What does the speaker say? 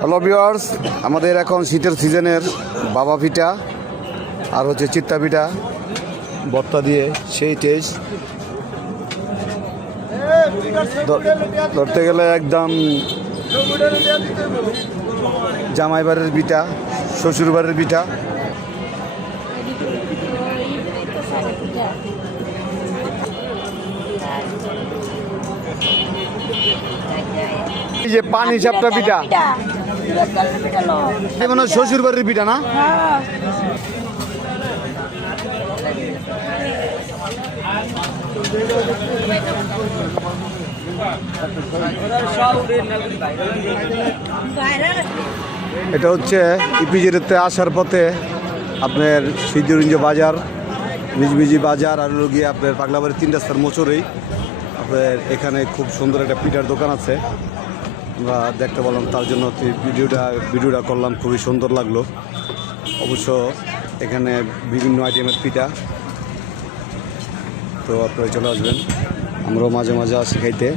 Hello viewers, আমাদের এখন শীতের সিজনের বাবা পিঠা আর হচ্ছে চিত্তা পিঠা ভর্তা দিয়ে সেই টেস্ট ধরতে গেলে একদম জামাই বাড়ির পিঠা, শ্বশুর বাড়ির পিঠা। এই যে পানি চাপটা পিঠা মানে শ্বশুর বাড়ির পিঠা না? এটা হচ্ছে ইপিজেডতে আসার পথে আপনার সিদ্ধুরঞ্জ বাজার, মিজমিজি বাজার আর গিয়ে আপনার পাগলাবাড়ি 3 রাস্তার মোচরেই আপনার এখানে খুব সুন্দর একটা পিঠার দোকান আছে। আমরা দেখতে পেলাম, তার জন্য ভিডিওটা করলাম। খুবই সুন্দর লাগলো। অবশ্য এখানে বিভিন্ন আইটেমের পিঠা, তো আপনারা চলে আসবেন। আমরাও মাঝে মাঝে আসি খাইতে।